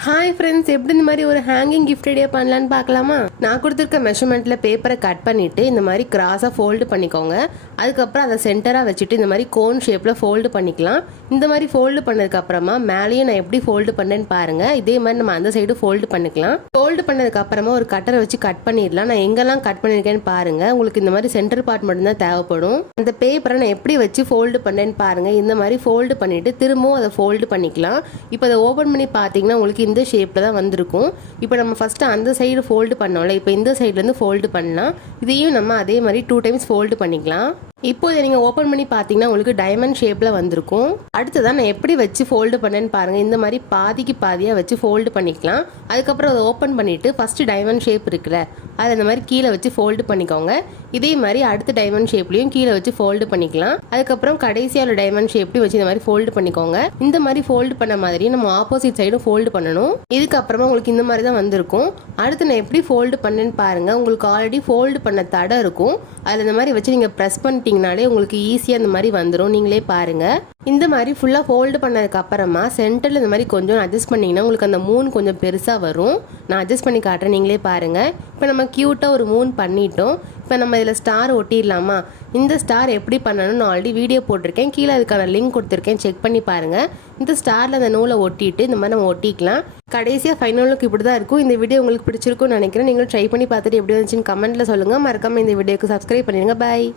Hi friends, எப்படி இந்த மாதிரி ஒரு ஹேங்கிங் கிஃப்ட் ஐடியா பண்ணலான்னு பார்க்கலாமா? நான் கொடுத்துருக்க மெஷர்மெண்ட்டில் பேப்பரை கட் பண்ணிவிட்டு இந்த மாதிரி கிராஸாக ஃபோல்டு பண்ணிக்கோங்க. அதுக்கப்புறம் அதை சென்டராக வச்சுட்டு இந்த மாதிரி கோன் ஷேப்பில் ஃபோல்டு பண்ணிக்கலாம். இந்த மாதிரி ஃபோல்டு பண்ணதுக்கப்புறமா மேலேயும் நான் எப்படி ஃபோல்டு பண்ணேன்னு பாருங்கள். இதே மாதிரி நம்ம அந்த சைடு ஃபோல்டு பண்ணிக்கலாம். ஃபோல்டு பண்ணதுக்கப்புறமா ஒரு கட்டரை வச்சு கட் பண்ணிடலாம். நான் எங்கெல்லாம் கட் பண்ணியிருக்கேன்னு பாருங்கள். உங்களுக்கு இந்த மாதிரி சென்டர் பார்ட் மட்டும்தான் தேவைப்படும். அந்த பேப்பரை நான் எப்படி வச்சு ஃபோல்டு பண்ணேன்னு பாருங்கள். இந்த மாதிரி ஃபோல்டு பண்ணிவிட்டு திரும்பவும் அதை ஃபோல்டு பண்ணிக்கலாம். இப்போ அதை ஓப்பன் பண்ணி பார்த்தீங்கன்னா உங்களுக்கு இந்த ஷேப்பில் தான் வந்திருக்கும். இப்போ நம்ம ஃபஸ்ட்டு அந்த சைடு ஃபோல்டு பண்ணோம்ல, இப்போ இந்த சைட்லேருந்து ஃபோல்டு பண்ணலாம். இதையும் நம்ம அதே மாதிரி 2 டைம்ஸ் ஃபோல்டு பண்ணிக்கலாம். இப்போ இதை நீங்கள் ஓப்பன் பண்ணி பார்த்தீங்கன்னா உங்களுக்கு டைமண்ட் ஷேப்பில் வந்திருக்கும். அடுத்ததான் நான் எப்படி வச்சு ஃபோல்டு பண்ணேன்னு பாருங்கள். இந்த மாதிரி பாதிக்கு பாதியாக வச்சு ஃபோல்டு பண்ணிக்கலாம். அதுக்கப்புறம் அதை ஓப்பன் பண்ணிவிட்டு ஃபஸ்ட்டு டைமண்ட் ஷேப் இருக்குல்ல, அதை இந்த மாதிரி கீழே வச்சு ஃபோல்டு பண்ணிக்கோங்க. இதே மாதிரி அடுத்த டைமண்ட் ஷேப்லையும் கீழே வச்சு ஃபோல்டு பண்ணிக்கலாம். அதுக்கப்புறம் கடைசியாக டைமண்ட் ஷேப்லையும் வச்சு இந்த மாதிரி ஃபோல்டு பண்ணிக்கோங்க. இந்த மாதிரி ஃபோல்டு பண்ண மாதிரி நம்ம ஆப்போசிட் சைடும் ஃபோல்டு பண்ணணும். இதுக்கப்புறமா உங்களுக்கு இந்த மாதிரி தான் வந்திருக்கும். அடுத்து நான் எப்படி ஃபோல்டு பண்ணேன்னு பாருங்கள். உங்களுக்கு ஆல்ரெடி ஃபோல்டு பண்ண தடை இருக்கும். அதில் இந்த மாதிரி வச்சு நீங்கள் ப்ரெஸ் பண்ணிட்டீங்கனாலே உங்களுக்கு ஈஸியாக இந்த மாதிரி வந்துடும். நீங்களே பாருங்கள். இந்த மாதிரி ஃபுல்லாக ஃபோல்டு பண்ணதுக்கு அப்புறமா சென்டரில் இந்த மாதிரி கொஞ்சம் அட்ஜஸ்ட் பண்ணிங்கன்னா உங்களுக்கு அந்த மூன் கொஞ்சம் பெருசாக வரும். நான் அட்ஜஸ்ட் பண்ணி காட்டுறேன், நீங்களே பாருங்கள். இப்போ நம்ம க்யூட்டாக ஒரு மூன் பண்ணிட்டோம். இப்போ நம்ம இதில் ஸ்டார் ஒட்டிடலாமா? இந்த ஸ்டார் எப்படி பண்ணணும்னு ஆல்ரெடி வீடியோ போட்டிருக்கேன். கீழே அதுக்கான லிங்க் கொடுத்துருக்கேன், செக் பண்ணி பாருங்கள். இந்த ஸ்டாரில் அந்த நூலை ஒட்டிட்டு இந்த மாதிரி நம்ம ஒட்டிக்கலாம். கடைசியாக ஃபைனல் லுக் இப்படி தான் இருக்கும். இந்த வீடியோ உங்களுக்கு பிடிச்சிருக்கும்னு நினைக்கிறேன். நீங்களும் ட்ரை பண்ணி பார்த்துட்டு எப்படி வந்துச்சுன்னு கமெண்ட்டில் சொல்லுங்கள். மறக்காமல் இந்த வீடியோக்கு சப்ஸ்கிரைப் பண்ணிடுங்க. பாய்.